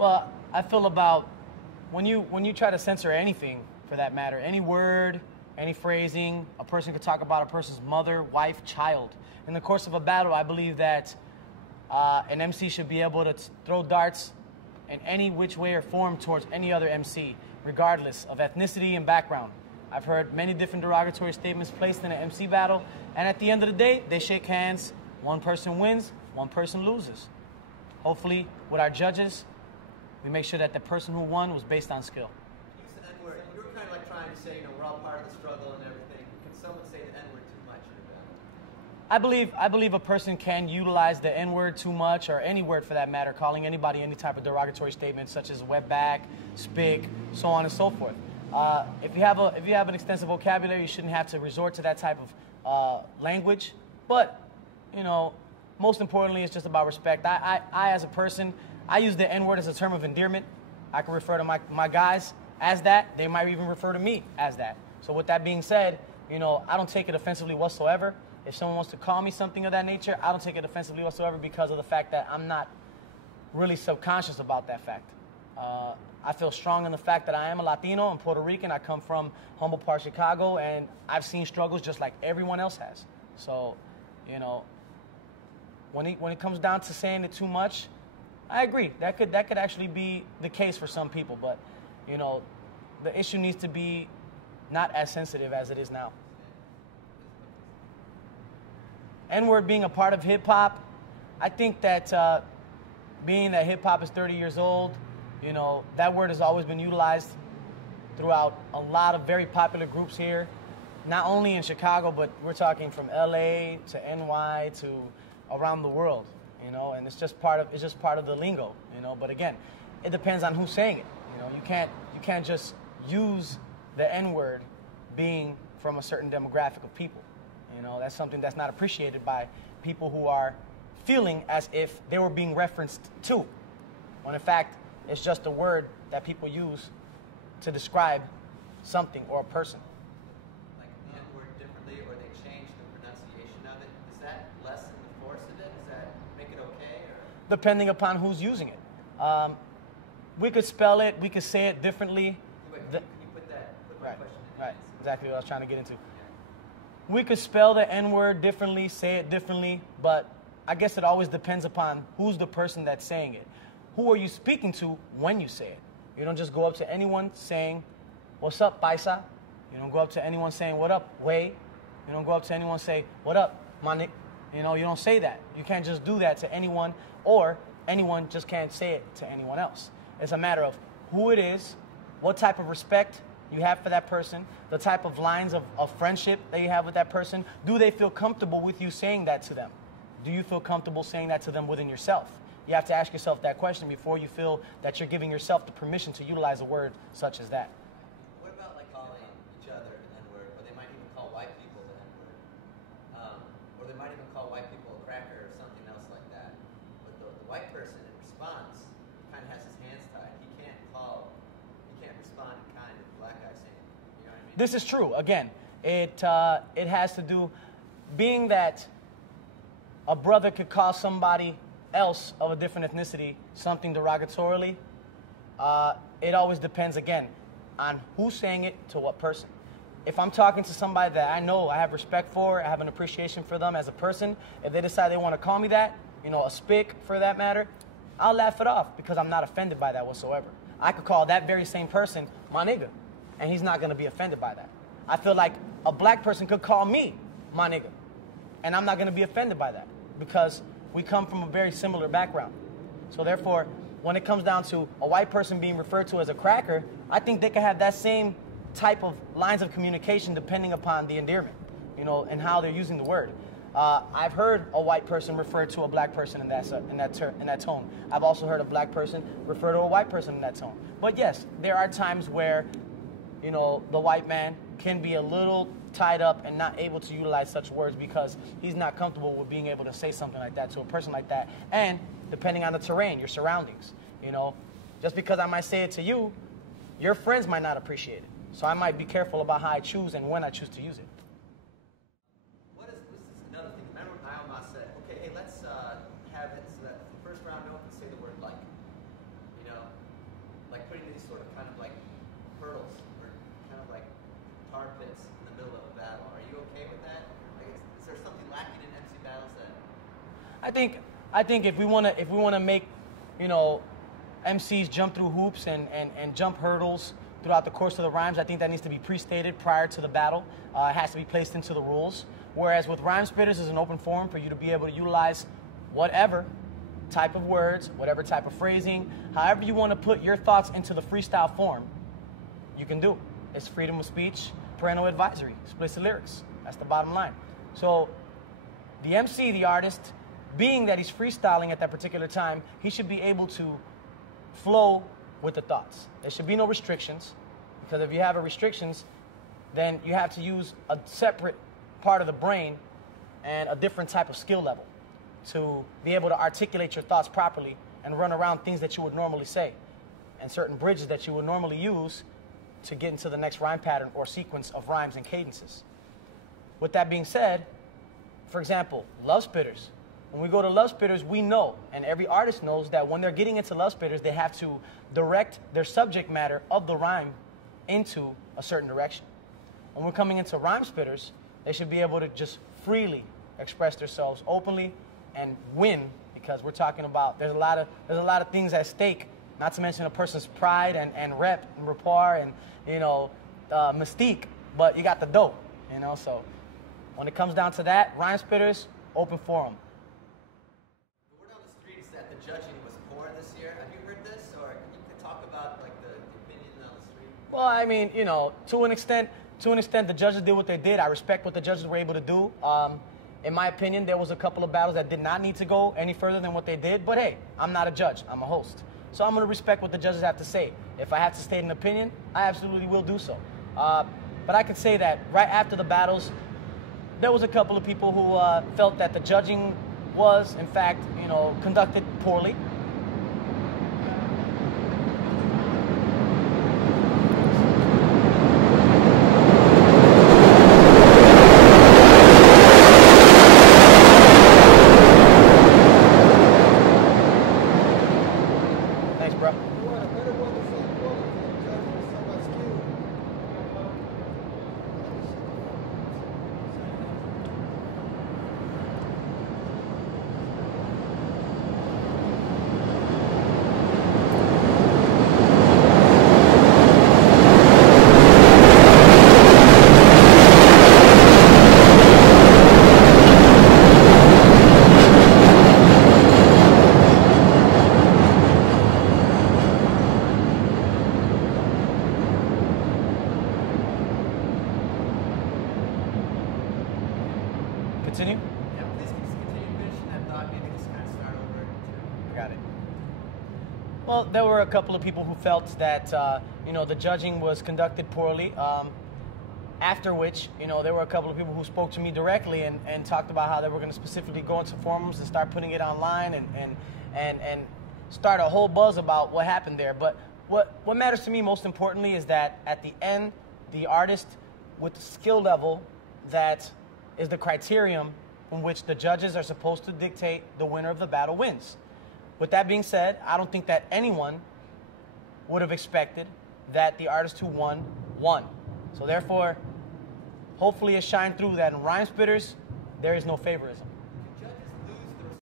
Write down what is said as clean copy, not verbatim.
Well, I feel about when you try to censor anything, for that matter, any word, any phrasing, a person could talk about a person's mother, wife, child. In the course of a battle, I believe that an MC should be able to throw darts in any which way or form towards any other MC, regardless of ethnicity and background. I've heard many different derogatory statements placed in an MC battle, and at the end of the day, they shake hands. One person wins, one person loses. Hopefully, with our judges, we make sure that the person who won was based on skill. Use the N-word. You were kind of like trying to say, you know, we're all part of the struggle and everything. Can someone say the N-word too much in a battle? I believe a person can utilize the N-word too much, or any word for that matter, calling anybody any type of derogatory statement, such as wetback, spick, so on and so forth. If you have an extensive vocabulary, you shouldn't have to resort to that type of language. But, you know, most importantly, it's just about respect. I as a person, I use the N-word as a term of endearment. I can refer to my guys as that. They might even refer to me as that. So with that being said, you know, I don't take it offensively whatsoever. If someone wants to call me something of that nature, I don't take it offensively whatsoever because of the fact that I'm not really subconscious about that fact. I feel strong in the fact that I am a Latino. I'm Puerto Rican. I come from humble part of Chicago, and I've seen struggles just like everyone else has. So, you know, when it comes down to saying it too much, I agree. That could actually be the case for some people, but, you know, the issue needs to be not as sensitive as it is now. N-word being a part of hip-hop, I think that being that hip-hop is 30 years old, you know, that word has always been utilized throughout a lot of very popular groups here, not only in Chicago, but we're talking from LA to NY to around the world, you know, and it's just part of the lingo, you know. But again, it depends on who's saying it. You know, you can't just use the N-word being from a certain demographic of people. You know, that's something that's not appreciated by people who are feeling as if they were being referenced to, when in fact it's just a word that people use to describe something or a person. Like the N-word differently, or they change the pronunciation of it. Does that lessen the force of it? Does that make it okay? Or? Depending upon who's using it. We could spell it, we could say it differently. Wait, can you put my question in? Right, exactly what I was trying to get into. We could spell the N-word differently, say it differently, but I guess it always depends upon who's the person that's saying it. Who are you speaking to when you say it? You don't just go up to anyone saying, "What's up, paisa?" You don't go up to anyone saying, "What up, wey?" You don't go up to anyone and say, "What up, my?" You know, you don't say that. You can't just do that to anyone, or anyone just can't say it to anyone else. It's a matter of who it is, what type of respect you have for that person, the type of lines of friendship that you have with that person. Do they feel comfortable with you saying that to them? Do you feel comfortable saying that to them within yourself? You have to ask yourself that question before you feel that you're giving yourself the permission to utilize a word such as that. What about like calling each other the N-word, or they might even call white people the N-word, or they might even call white people a cracker or something else like that. But the white person in response kind of has his hands tied. He can't respond in kind of the black guy saying, you know what I mean? This is true. Again, it has to do, being that a brother could call somebody else of a different ethnicity something derogatorily, it always depends, again, on who's saying it to what person. If I'm talking to somebody that I know I have respect for, I have an appreciation for them as a person, if they decide they want to call me that, you know, a spick for that matter, I'll laugh it off because I'm not offended by that whatsoever. I could call that very same person my nigga, and he's not going to be offended by that. I feel like a black person could call me my nigga, and I'm not going to be offended by that because we come from a very similar background. So therefore, when it comes down to a white person being referred to as a cracker, I think they can have that same type of lines of communication depending upon the endearment, you know, and how they're using the word. I've heard a white person refer to a black person in that tone. I've also heard a black person refer to a white person in that tone. But yes, there are times where, you know, the white man can be a little tied up and not able to utilize such words because he's not comfortable with being able to say something like that to a person like that. And depending on the terrain, your surroundings, you know, just because I might say it to you, your friends might not appreciate it. So I might be careful about how I choose and when I choose to use it. This is another thing. Remember when Ioma said, okay, hey, let's have it so that the first round no one can say the word like. You know, there something lacking in MC battles that? I think if we wanna make, you know, MCs jump through hoops and jump hurdles throughout the course of the rhymes, I think that needs to be pre-stated prior to the battle. It has to be placed into the rules. Whereas with Rhymespitters is an open forum for you to be able to utilize whatever type of words, whatever type of phrasing, however you want to put your thoughts into the freestyle form, you can do. It's freedom of speech, parental advisory, explicit lyrics. That's the bottom line. So the MC, the artist, being that he's freestyling at that particular time, he should be able to flow with the thoughts. There should be no restrictions, because if you have restrictions, then you have to use a separate part of the brain and a different type of skill level to be able to articulate your thoughts properly and run around things that you would normally say and certain bridges that you would normally use to get into the next rhyme pattern or sequence of rhymes and cadences. With that being said, for example, love spitters. When we go to love spitters, we know, and every artist knows, that when they're getting into love spitters, they have to direct their subject matter of the rhyme into a certain direction. When we're coming into rhyme spitters, they should be able to just freely express themselves openly and win, because we're talking about there's a lot of things at stake, not to mention a person's pride and rep and rapport and, you know, mystique, but you got the dope, you know. So when it comes down to that, Rhymespitters, open forum. The word on the street is that the judging was poor this year. Have you heard this, or you can talk about like the opinion on the street? Well, I mean, you know, to an extent, the judges did what they did. I respect what the judges were able to do. In my opinion, there was a couple of battles that did not need to go any further than what they did. But hey, I'm not a judge. I'm a host. So I'm going to respect what the judges have to say. If I have to state an opinion, I absolutely will do so. But I can say that right after the battles, there was a couple of people who felt that the judging was, in fact, you know, conducted poorly. Continue? Yeah, please continue finishing that thought. Maybe just kind of start over. Got it. Well, there were a couple of people who felt that, you know, the judging was conducted poorly. After which, you know, there were a couple of people who spoke to me directly and talked about how they were going to specifically go into forums and start putting it online and start a whole buzz about what happened there. But what matters to me most importantly is that at the end, the artist with the skill level that is the criterion from which the judges are supposed to dictate the winner of the battle wins. With that being said, I don't think that anyone would have expected that the artist who won. So therefore, hopefully it shined through that in Rhymespitters, there is no favorism.